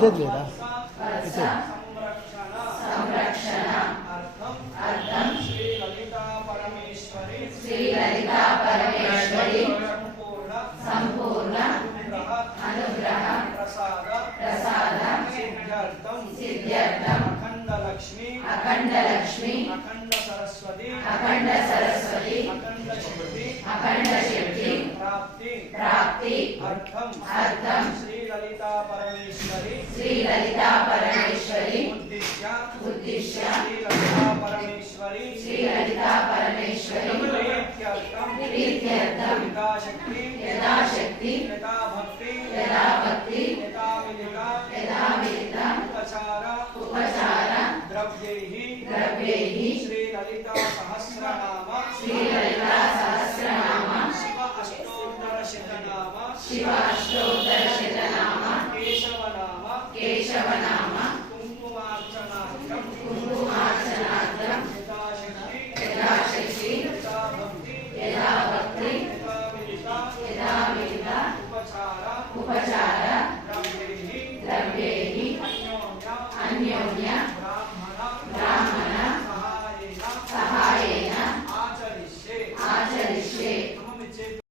పెద్దది లేదా సంరక్షణ అర్థం శ్రీ లలితా పరమేశ్వరి సంపూర్ణ అనుగ్రహ ప్రసాద సిద్ధ్యర్థం అఖండ లక్ష్మి అఖండ సరస్వతి అఖండ శక్తి ప్రాప్తి అర్థం శ్రీ లలితా పరమేశ్వరి ఉద్దిశ్య శ్రీ లలితా పరమేశ్వరి ప్రీత్యర్థం యథాశక్తి